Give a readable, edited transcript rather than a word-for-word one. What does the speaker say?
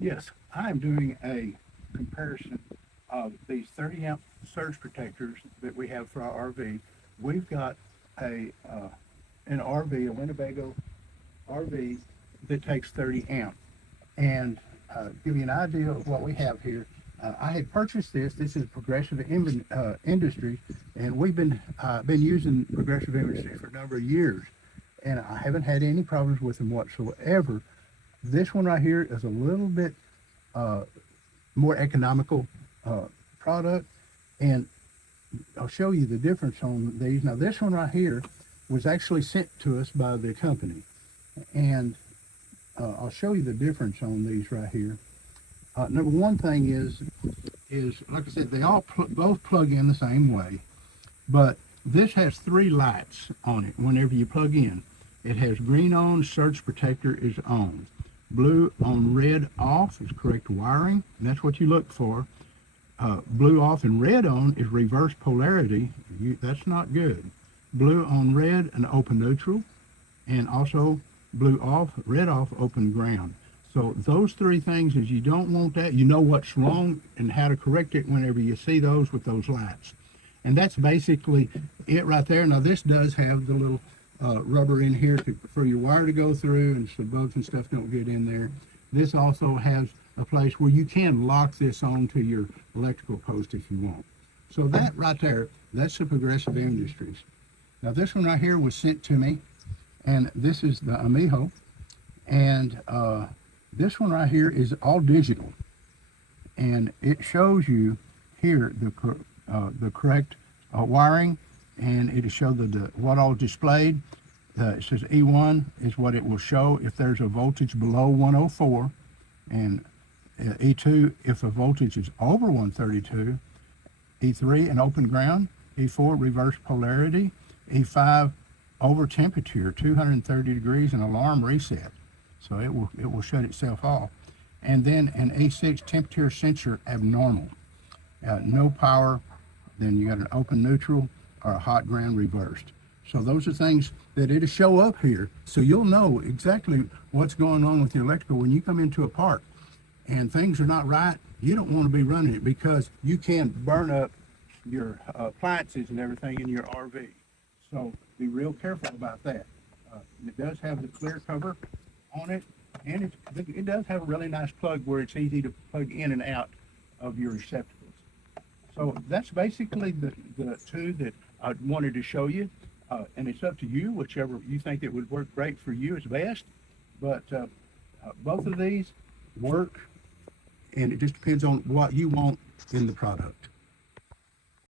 Yes, I'm doing a comparison of these 30 amp surge protectors that we have for our RV. We've got a an RV, a Winnebago RV that takes 30 amp. And give you an idea of what we have here. I had purchased this. This is Progressive Industry, and we've been using Progressive Industry for a number of years, and I haven't had any problems with them whatsoever. This one right here is a little bit uh, more economical product, and I'll show you the difference on these. Now, this one right here was actually sent to us by the company, and I'll show you the difference on these right here. Number one thing is like I said, they all both plug in the same way, but this has three lights on it. Whenever you plug in, it has green on, surge protector is on, blue on, red off is correct wiring, and that's what you look for. Blue off and red on is reverse polarity. That's not good. Blue on red, an open neutral, and also blue off, red off, open ground. So those three things is you don't want that. You know what's wrong and how to correct it whenever you see those with those lights. And that's basically it right there. Now this does have the little rubber in here for your wire to go through and so bugs and stuff don't get in there. This also has a place where you can lock this onto your electrical post if you want. So that right there, that's the Progressive Industries. Now this one right here was sent to me, and this is the Amiho, and this one right here is all digital, and it shows you here the correct wiring, and it'll show what all displayed. It says E1 is what it will show if there's a voltage below 104, and E2 if the voltage is over 132, E3 an open ground, E4 reverse polarity, E5 over temperature 230 degrees and alarm reset, so it will shut itself off. And then an E6 temperature sensor abnormal, no power. Then you got an open neutral or a hot ground reversed. So those are things that it'll show up here, so you'll know exactly what's going on with your electrical when you come into a park and things are not right. You don't want to be running it because you can burn up your appliances and everything in your RV. So be real careful about that. It does have the clear cover on it, and it does have a really nice plug where it's easy to plug in and out of your receptacles. So that's basically the two that I wanted to show you, and it's up to you, whichever you think that would work great for you is best. But both of these work, and it just depends on what you want in the product.